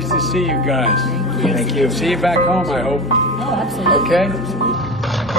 nice to see you guys. Thank you. See you back home, I hope. Oh, absolutely. Okay?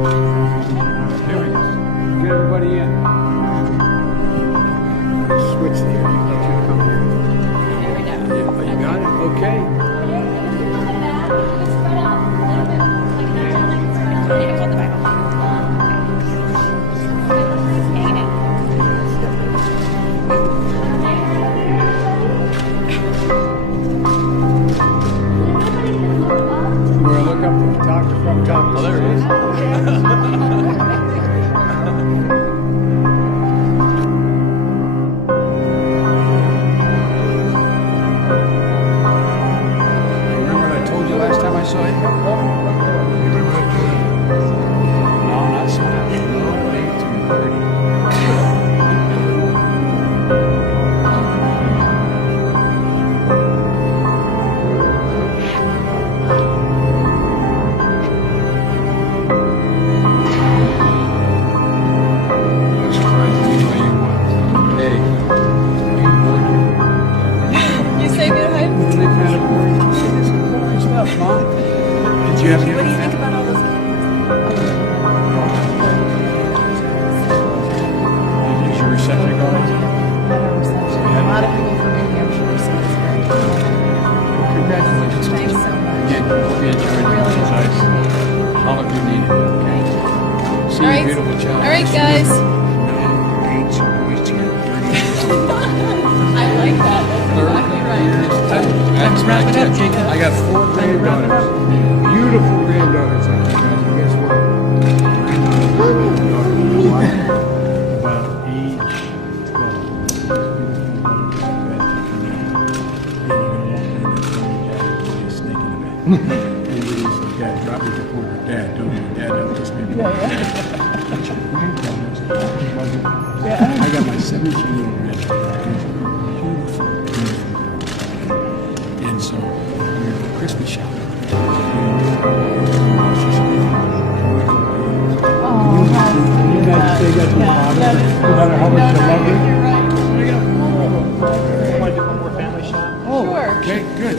Here we go. Get everybody in. Switch there. Get you to come here. You got it? Okay. We're gonna look up the photographer from top. Oh, there he is. Remember what I told you last time I saw you? Remember what I told you? No, not so much. No, way too early. That's right. You know you want. Hey. You say me to hide? Isn't it kind of boring? See, this is boring stuff, Mom. Did you have What do you think about all those Is your reception going? A lot of people from New Hampshire are so it's very cool. Congratulations. Thanks so much. Yeah, hope you enjoyed the Really exercise. appreciate it. All of you need it. Okay. See All you, right. beautiful child. All right, guys. Eight, so always to get 30. I like that. That's exactly right. That's wrap it up, Jacob. I got 4 granddaughters. Beautiful granddaughters. Like you guys. And guess what? About age 12. Everybody's like, Dad, drop me the corner. Dad, don't do it. Dad, don't just make me. I got my 17-year-old granddaughter. Beautiful. And so we're at the Christmas shop. You guys say that to your father, no matter how much you love her. Want to do one more family shot? Oh, Sure. okay, good.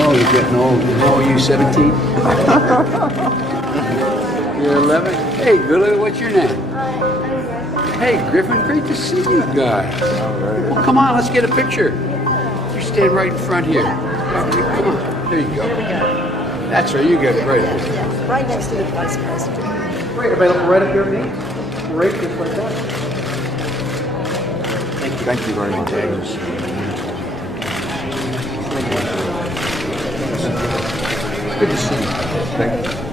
Oh, you're getting old. How are you, 17? You're 11? Hey, Billy, what's your name? Hey, Griffin, great to see you guys. Well, come on, let's get a picture. You stand right in front here. Come on. There you go. That's right, you get it right. Right next to the vice president. Great, available right up your knee. Great, just like that. Thank you very much. Good to see you.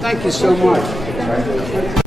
Thank you so much.